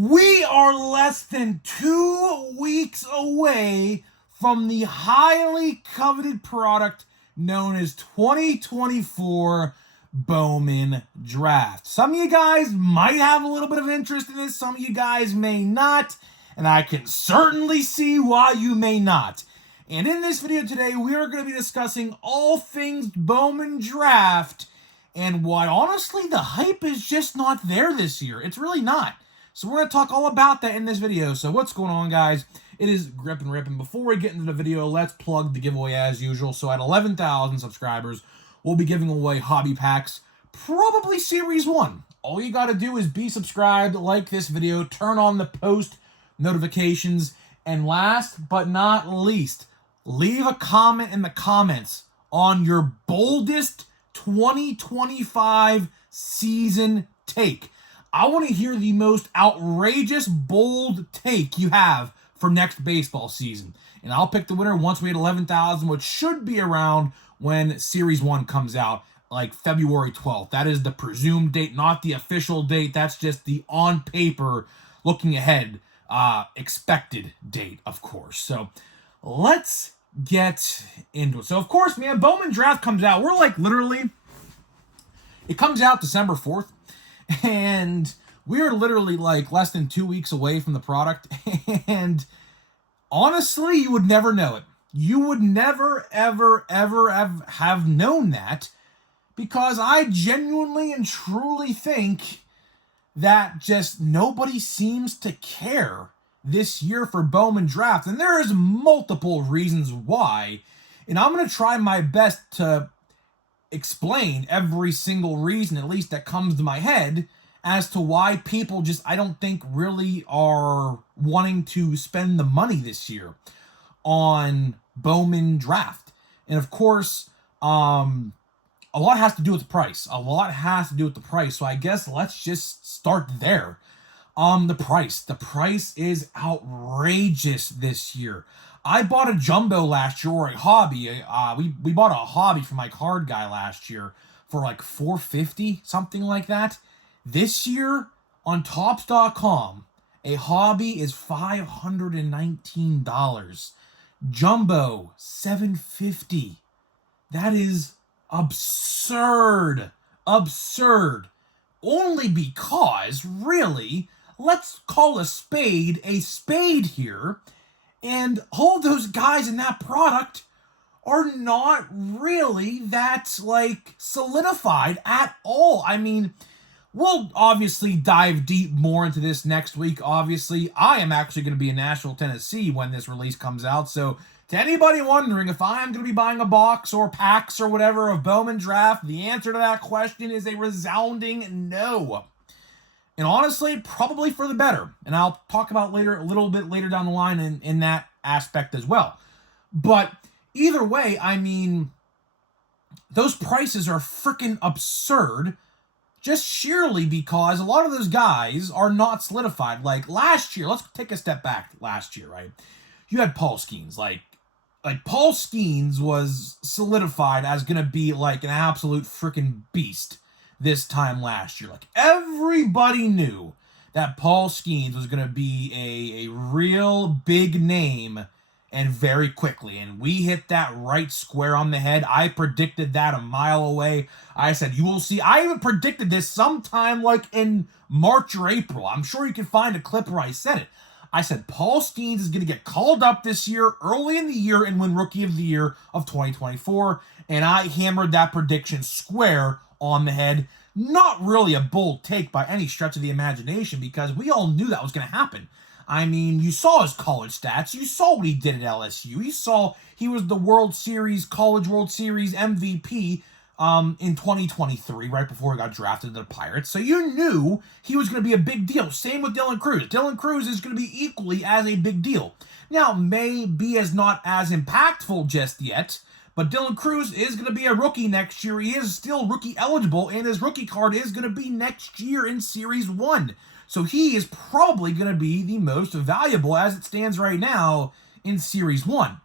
We are less than 2 weeks away from the highly coveted product known as 2024 Bowman Draft. Some of you guys might have a little bit of interest in this, some of you guys may not, and I can certainly see why you may not. And in this video today, we are going to be discussing all things Bowman Draft and why, honestly, the hype is just not there this year. It's really not. So we're going to talk all about that in this video. So what's going on, guys? It is Grip and Rip. And before we get into the video, let's plug the giveaway as usual. So at 11,000 subscribers, we'll be giving away hobby packs, probably Series 1. All you got to do is be subscribed, like this video, turn on the post notifications, and last but not least, leave a comment in the comments on your boldest 2025 season take. I want to hear the most outrageous, bold take you have for next baseball season. And I'll pick the winner once we hit 11,000, which should be around when Series 1 comes out, like February 12th. That is the presumed date, not the official date. That's just the on paper, looking ahead, expected date, of course. So let's get into it. So, of course, man, Bowman Draft comes out. We're like literally, it comes out December 4th. And we're literally like less than 2 weeks away from the product. And honestly, you would never know it. You would never, ever have known that, because I genuinely and truly think that just nobody seems to care this year for Bowman Draft. And there is multiple reasons why. And I'm going to try my best to explain every single reason, at least that comes to my head, as to why people just, I don't think, really are wanting to spend the money this year on Bowman Draft. And of course, a lot has to do with the price. So I guess let's just start there. The price is outrageous this year. I bought a jumbo last year, or a hobby. We bought a hobby for my card guy last year for like $450, something like that. This year on Topps.com, a hobby is $519. Jumbo, $750. That is absurd. Absurd. Only because, really, let's call a spade here. And all those guys in that product are not really that, like, solidified at all. I mean, we'll obviously dive deep more into this next week. Obviously, I am actually going to be in Nashville, Tennessee when this release comes out. So, to anybody wondering if I am going to be buying a box or packs or whatever of Bowman Draft, the answer to that question is a resounding no. And honestly, probably for the better. And I'll talk about later, a little bit later down the line in that aspect as well. But either way, I mean, those prices are freaking absurd, just sheerly because a lot of those guys are not solidified. Like last year, let's take a step back last year, right? You had Paul Skeens. Like Paul Skeens was solidified as going to be like an absolute freaking beast this time last year. Like everybody knew that Paul Skeens was going to be a real big name, and very quickly. And we hit that right square on the head. I predicted that a mile away. I said, you will see. I even predicted this sometime like in March or April. I'm sure you can find a clip where I said it. I said, Paul Skeens is going to get called up this year, early in the year, and win Rookie of the Year of 2024. And I hammered that prediction square on the head. Not really a bold take by any stretch of the imagination, because we all knew that was going to happen. I mean, you saw his college stats. You saw what he did at LSU. You saw he was the College World Series MVP in 2023, right before he got drafted to the Pirates. So you knew he was going to be a big deal. Same with Dylan Cruz. Dylan Cruz is going to be equally as a big deal. Now, may be as not as impactful just yet, but Dylan Cruz is going to be a rookie next year. He is still rookie eligible, and his rookie card is going to be next year in Series 1. So he is probably going to be the most valuable as it stands right now in Series 1.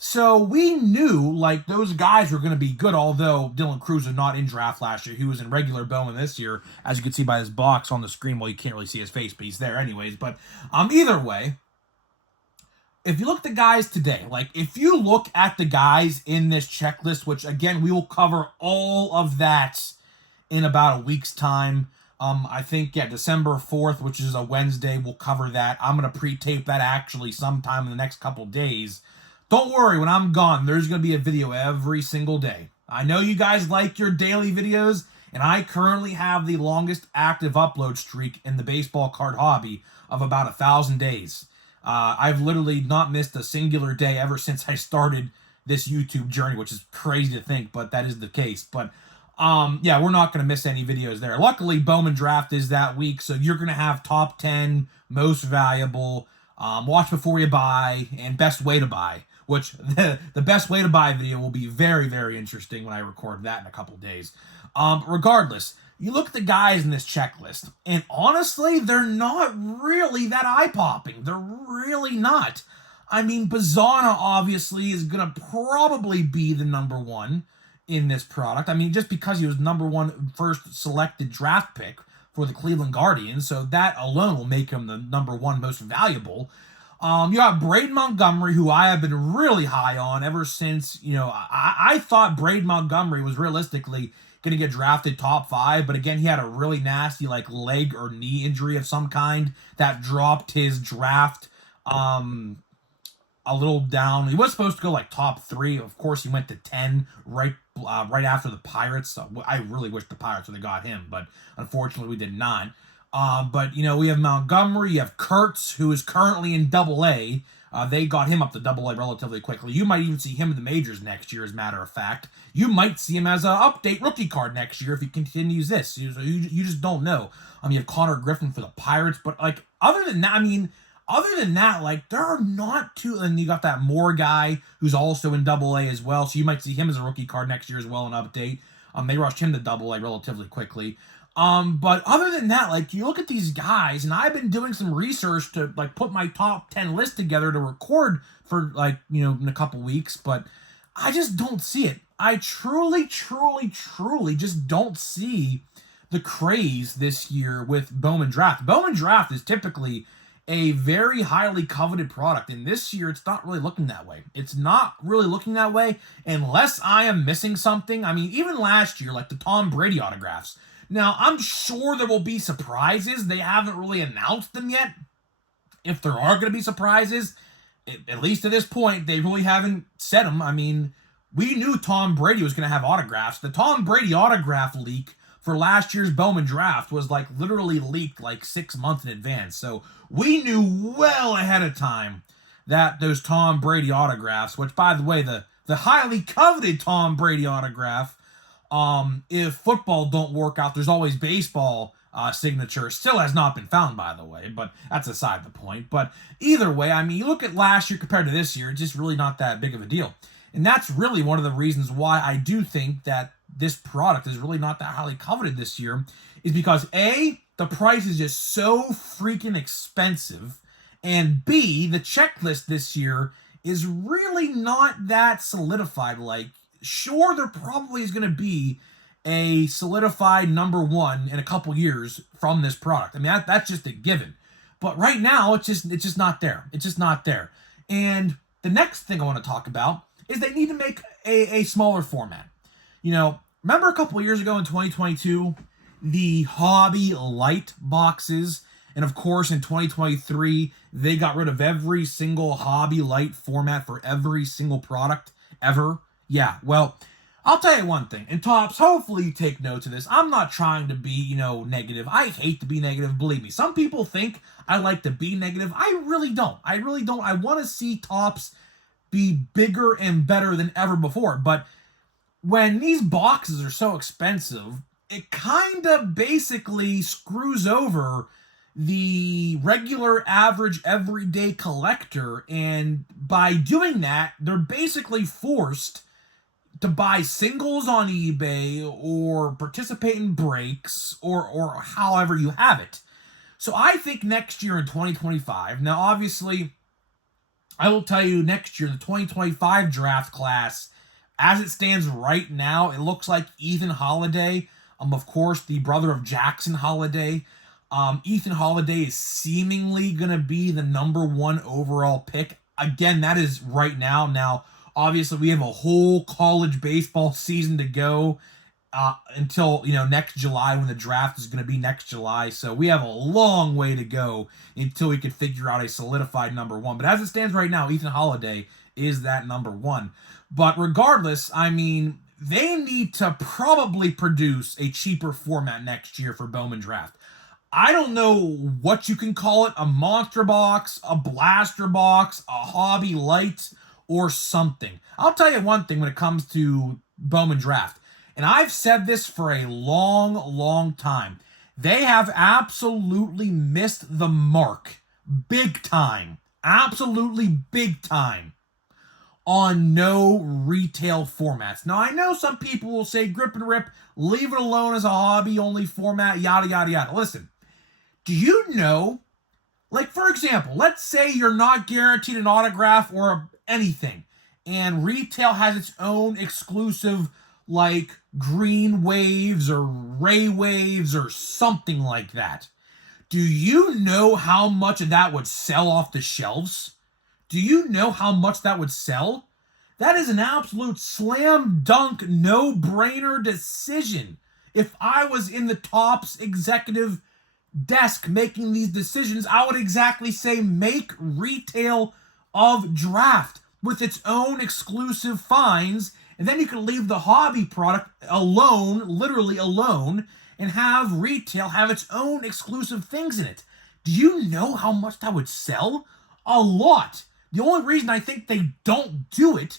So we knew like those guys were going to be good, although Dylan Cruz was not in draft last year. He was in regular Bowman this year, as you can see by his box on the screen. Well, you can't really see his face, but he's there anyways. But either way, if you look at the guys today, like if you look at the guys in this checklist, which again, we will cover all of that in about a week's time. I think, yeah, December 4th, which is a Wednesday, we'll cover that. I'm going to pre-tape that actually sometime in the next couple days. Don't worry, when I'm gone, there's going to be a video every single day. I know you guys like your daily videos, and I currently have the longest active upload streak in the baseball card hobby of about 1,000 days. I've literally not missed a singular day ever since I started this YouTube journey, which is crazy to think, but that is the case. But yeah, we're not going to miss any videos there. Luckily, Bowman Draft is that week, so you're going to have top 10, most valuable, watch before you buy, and best way to buy, which the best way to buy video will be very, very interesting when I record that in a couple days. Regardless, you look at the guys in this checklist, and honestly, they're not really that eye-popping. They're really not. I mean, Bazana obviously is going to probably be the number one in this product. I mean, just because he was number one first selected draft pick for the Cleveland Guardians, so that alone will make him the number one most valuable. You got Braden Montgomery, who I have been really high on ever since, I thought Braden Montgomery was realistically going to get drafted top 5, but again, he had a really nasty leg or knee injury of some kind that dropped his draft a little down. He was supposed to go top 3. Of course, he went to 10 right after the Pirates. So I really wish the Pirates would have got him, but unfortunately we did not. But we have Montgomery, you have Kurtz, who is currently in Double-A. They got him up to Double-A relatively quickly. You might even see him in the majors next year, as a matter of fact. You might see him as an update rookie card next year if he continues this. You just don't know. You have Connor Griffin for the Pirates, but other than that, there are not too. And you got that Moore guy who's also in Double-A as well, so you might see him as a rookie card next year as well, an update. They rushed him to Double-A relatively quickly. But other than that, you look at these guys, and I've been doing some research to put my top 10 list together to record for in a couple weeks, but I just don't see it. I truly just don't see the craze this year with Bowman Draft. Bowman Draft is typically a very highly coveted product, and this year it's not really looking that way. It's not really looking that way unless I am missing something. I mean, even last year, the Tom Brady autographs. Now, I'm sure there will be surprises. They haven't really announced them yet. If there are going to be surprises, at least to this point, they really haven't said them. I mean, we knew Tom Brady was going to have autographs. The Tom Brady autograph leak for last year's Bowman Draft was literally leaked 6 months in advance. So we knew well ahead of time that those Tom Brady autographs, which by the way, the highly coveted Tom Brady autograph, if football don't work out, there's always baseball signature. Still has not been found, by the way, but that's aside the point. But either way, I mean, you look at last year compared to this year, it's just really not that big of a deal. And that's really one of the reasons why I do think that this product is really not that highly coveted this year, is because A, the price is just so freaking expensive, and B, the checklist this year is really not that solidified. Sure, there probably is going to be a solidified number one in a couple years from this product. I mean, that's just a given. But right now, it's just not there. It's just not there. And the next thing I want to talk about is they need to make a smaller format. Remember a couple years ago in 2022, the Hobby Light boxes, and of course in 2023, they got rid of every single Hobby Light format for every single product ever. Yeah, well, I'll tell you one thing, and Tops, hopefully you take notes of this. I'm not trying to be, negative. I hate to be negative, believe me. Some people think I like to be negative. I really don't. I want to see Tops be bigger and better than ever before. But when these boxes are so expensive, it kind of basically screws over the regular, average, everyday collector. And by doing that, they're basically forced to buy singles on eBay or participate in breaks or however you have it. So I think next year in 2025, now obviously I will tell you next year, the 2025 draft class, as it stands right now, it looks like Ethan Holiday, of course, the brother of Jackson Holiday. Ethan Holiday is seemingly going to be the number one overall pick. Again, that is right now. Now, obviously, we have a whole college baseball season to go until next July, when the draft is going to be next July. So we have a long way to go until we can figure out a solidified number one. But as it stands right now, Ethan Holiday is that number one. But regardless, I mean, they need to probably produce a cheaper format next year for Bowman Draft. I don't know what you can call it, a monster box, a blaster box, a hobby light, or something. I'll tell you one thing when it comes to Bowman Draft, and I've said this for a long, long time. They have absolutely missed the mark, big time, absolutely big time, on no retail formats. Now, I know some people will say, grip and rip, leave it alone as a hobby-only format, yada, yada, yada. Listen, do you know, like, for example, let's say you're not guaranteed an autograph or anything, and retail has its own exclusive, like, green waves or ray waves or something like that. Do you know how much of that would sell off the shelves? Do you know how much that would sell? That is an absolute slam dunk, no-brainer decision. If I was in the Topps executive desk making these decisions, I would exactly say make retail of draft with its own exclusive finds, and then you can leave the hobby product alone, literally alone, and have retail have its own exclusive things in it. Do you know how much that would sell? A lot. The only reason I think they don't do it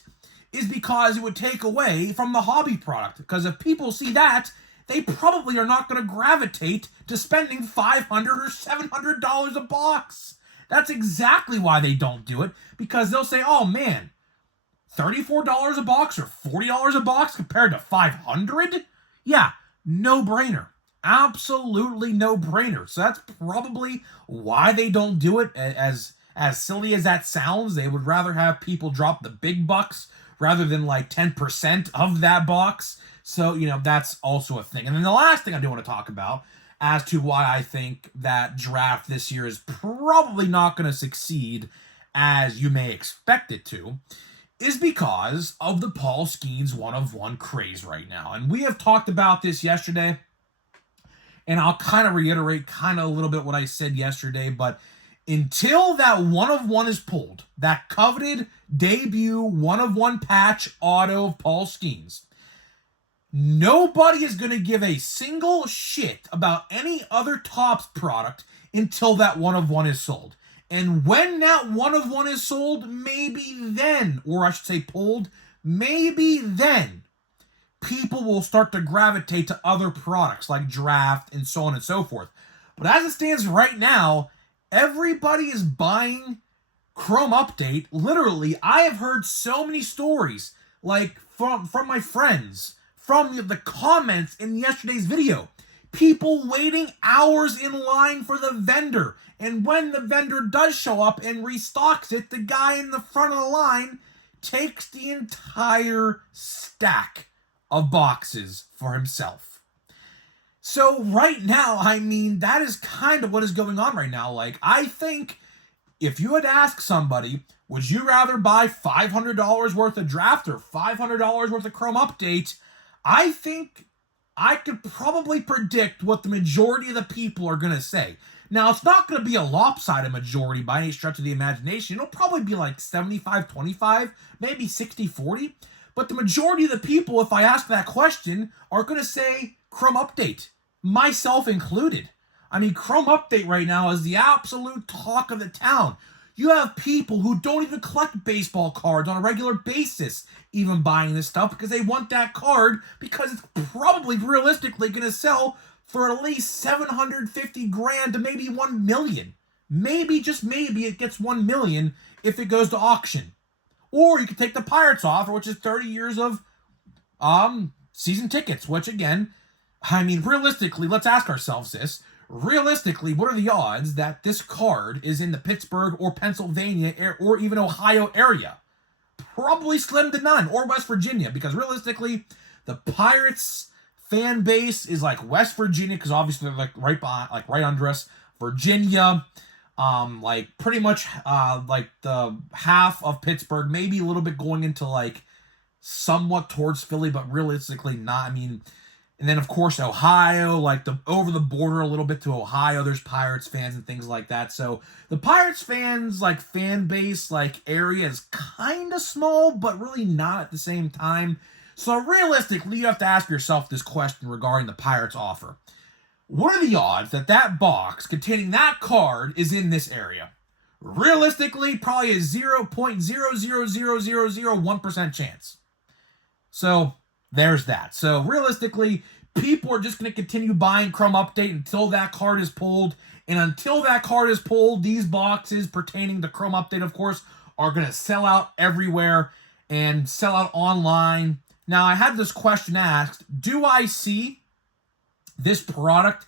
is because it would take away from the hobby product. Because if people see that, they probably are not going to gravitate to spending $500 or $700 a box. That's exactly why they don't do it. Because they'll say, oh man, $34 a box or $40 a box compared to $500? Yeah, no brainer. Absolutely no brainer. So that's probably why they don't do it. As silly as that sounds, they would rather have people drop the big bucks rather than like 10% of that box. So, that's also a thing. And then the last thing I do want to talk about as to why I think that draft this year is probably not going to succeed as you may expect it to is because of the Paul Skeens one-of-one craze right now. And we have talked about this yesterday, and I'll kind of reiterate a little bit what I said yesterday, but until that one-of-one is pulled, that coveted debut one-of-one patch auto of Paul Skeens, nobody is going to give a single shit about any other Topps product until that one-of-one is sold. And when that one-of-one is sold, maybe then, or I should say pulled, maybe then, people will start to gravitate to other products like draft and so on and so forth. But as it stands right now, everybody is buying Chrome Update. Literally, I have heard so many stories, like from my friends, from the comments in yesterday's video. People waiting hours in line for the vendor. And when the vendor does show up and restocks it, the guy in the front of the line takes the entire stack of boxes for himself. So right now, I mean, that is kind of what is going on right now. Like, I think if you had asked somebody, would you rather buy $500 worth of draft or $500 worth of Chrome Update? I think I could probably predict what the majority of the people are going to say. Now, it's not going to be a lopsided majority by any stretch of the imagination. It'll probably be like 75-25, maybe 60-40. But the majority of the people, if I ask that question, are going to say Chrome Update, myself included. I mean, Chrome Update right now is the absolute talk of the town. You have people who don't even collect baseball cards on a regular basis even buying this stuff because they want that card because it's probably realistically going to sell for at least $750,000 to maybe $1 million. Maybe, just maybe, it gets $1 million if it goes to auction. Or you could take the Pirates offer, which is 30 years of season tickets, which again, I mean, realistically, let's ask ourselves this. realistically, what are the odds that this card is in the Pittsburgh or Pennsylvania or even Ohio area? Probably slim to none, or West Virginia, because realistically, the Pirates fan base is like West Virginia, because obviously they're like right behind, like right under us. Virginia, like pretty much like the half of Pittsburgh, maybe a little bit going into like somewhat towards Philly, but realistically not. I mean, and then of course Ohio, like the over the border a little bit to Ohio, there's Pirates fans and things like that. So the Pirates fans like fan base like area is kind of small, but really not at the same time. So realistically, you have to ask yourself this question regarding the Pirates offer. What are the odds that that box containing that card is in this area? Realistically, probably a 0.0000001% chance. So there's that. So realistically, people are just going to continue buying Chrome Update until that card is pulled. And until that card is pulled, these boxes pertaining to Chrome Update, of course, are going to sell out everywhere and sell out online. Now, I had this question asked, do I see this product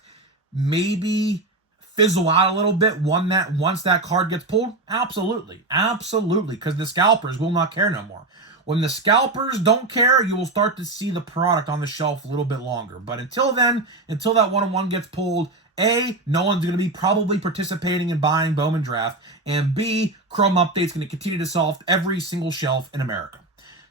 maybe fizzle out a little bit once that card gets pulled? Absolutely. Absolutely, because the scalpers will not care no more. When the scalpers don't care, you will start to see the product on the shelf a little bit longer. But until then, until that one-on-one gets pulled, A, no one's going to be probably participating in buying Bowman Draft, and B, Chrome Update's going to continue to sell off every single shelf in America.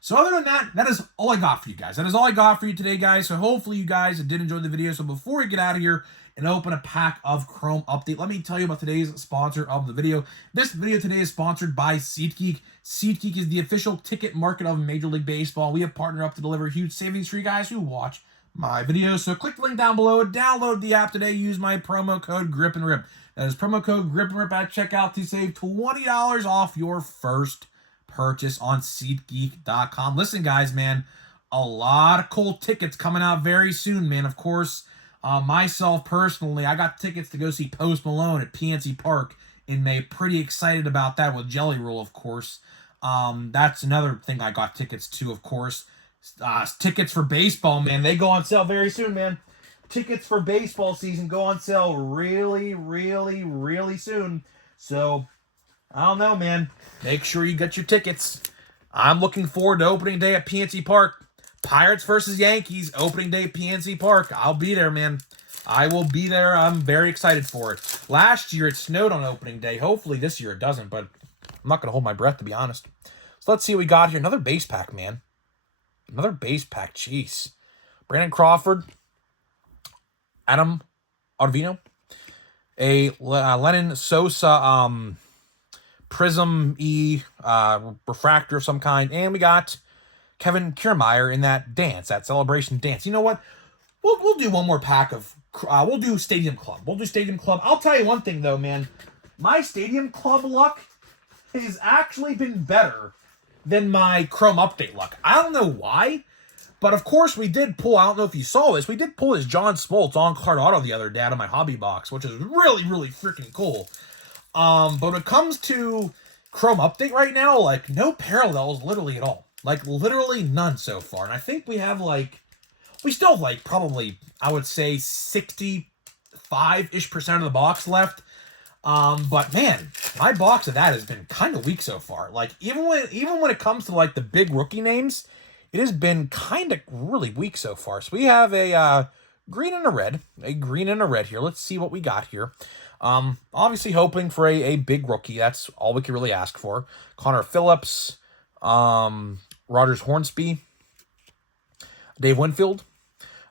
So other than that, that is all I got for you guys. That is all I got for you today, guys. So hopefully you guys did enjoy the video. So before we get out of here and open a pack of Chrome Update, let me tell you about today's sponsor of the video. This video today is sponsored by SeatGeek. SeatGeek is the official ticket market of Major League Baseball. We have partnered up to deliver huge savings for you guys who watch my videos. So click the link down below, download the app today, use my promo code GRIPANDRIP. That is promo code GRIPANDRIP at checkout to save $20 off your first purchase on SeatGeek.com. Listen, guys, man, a lot of cool tickets coming out very soon, man. Of course, myself personally, I got tickets to go see Post Malone at PNC Park in May. Pretty excited about that with Jelly Roll, of course. That's another thing I got tickets to, of course. Tickets for baseball, man. They go on sale very soon, man. Tickets for baseball season go on sale really, really, really soon. So, I don't know, man. Make sure you get your tickets. I'm looking forward to opening day at PNC Park. Pirates versus Yankees, opening day at PNC Park. I'll be there, man. I will be there. I'm very excited for it. Last year, it snowed on opening day. Hopefully this year it doesn't, but I'm not going to hold my breath, to be honest. So let's see what we got here. Another base pack, man. Another base pack. Jeez. Brandon Crawford. Adam Ottavino. A Lennon Sosa Prism E refractor of some kind. And we got Kevin Kiermaier in that dance, that celebration dance. You know what? We'll do one more pack of... we'll do Stadium Club. We'll do Stadium Club. I'll tell you one thing, though, man. My Stadium Club luck has actually been better than my Chrome Update luck. I don't know why, but of course we did pull, I don't know if you saw this, we did pull his John Smoltz on-card auto the other day out of my hobby box, which is really, really freaking cool. But when it comes to Chrome Update right now, like, no parallels literally at all. Like, literally none so far. And I think we have, like, we still have, like, probably, I would say, 65-ish% of the box left. But, man, my box of that has been kind of weak so far. Like, even when it comes to, like, the big rookie names, it has been kind of really weak so far. So we have a green and a red. A green and a red here. Let's see what we got here. Obviously hoping for a big rookie. That's all we can really ask for. Connor Phillips, Rogers Hornsby, Dave Winfield,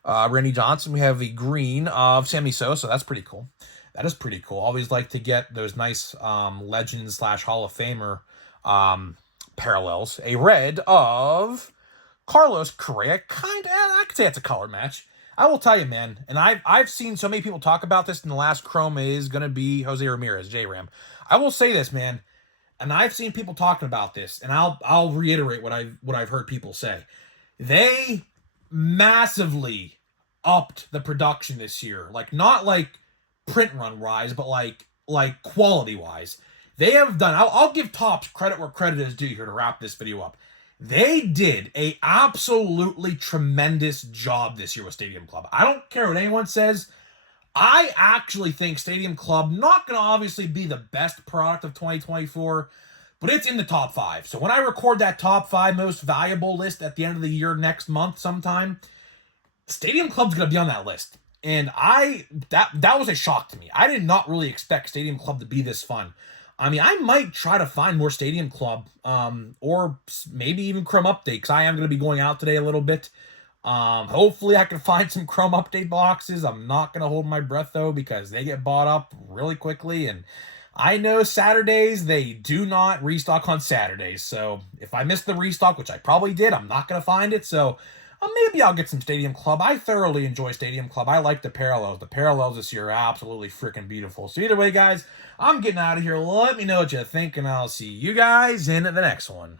Randy Johnson. We have the green of Sammy Sosa. That's pretty cool. That is pretty cool. Always like to get those nice legends / Hall of Famer parallels. A red of Carlos Correa. I could say it's a color match. I will tell you, man, and I've seen so many people talk about this in the last Chrome is going to be Jose Ramirez, J-Ram. I will say this, man, and I've seen people talking about this, and I'll reiterate what I've heard people say. They massively upped the production this year. Like, not like print run wise, but like quality wise. They have done, I'll give Topps credit where credit is due here to wrap this video up. They did a absolutely tremendous job this year with Stadium Club. I don't care what anyone says. I actually think Stadium Club, not going to obviously be the best product of 2024, but it's in the top 5. So when I record that top 5 most valuable list at the end of the year next month sometime, Stadium Club's going to be on that list. And that was a shock to me. I did not really expect Stadium Club to be this fun. I mean, I might try to find more Stadium Club, or maybe even Chrome Update, because I am going to be going out today a little bit. Hopefully I can find some Chrome Update boxes. I'm not going to hold my breath, though, because they get bought up really quickly. And I know Saturdays, they do not restock on Saturdays. So if I miss the restock, which I probably did, I'm not going to find it. So maybe I'll get some Stadium Club. I thoroughly enjoy Stadium Club. I like the parallels. The parallels this year are absolutely freaking beautiful. So either way, guys, I'm getting out of here. Let me know what you think, and I'll see you guys in the next one.